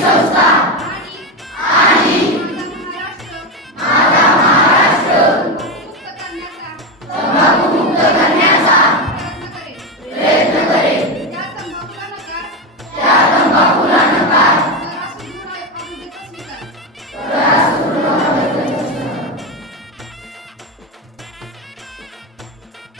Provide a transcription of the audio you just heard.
Cristo está.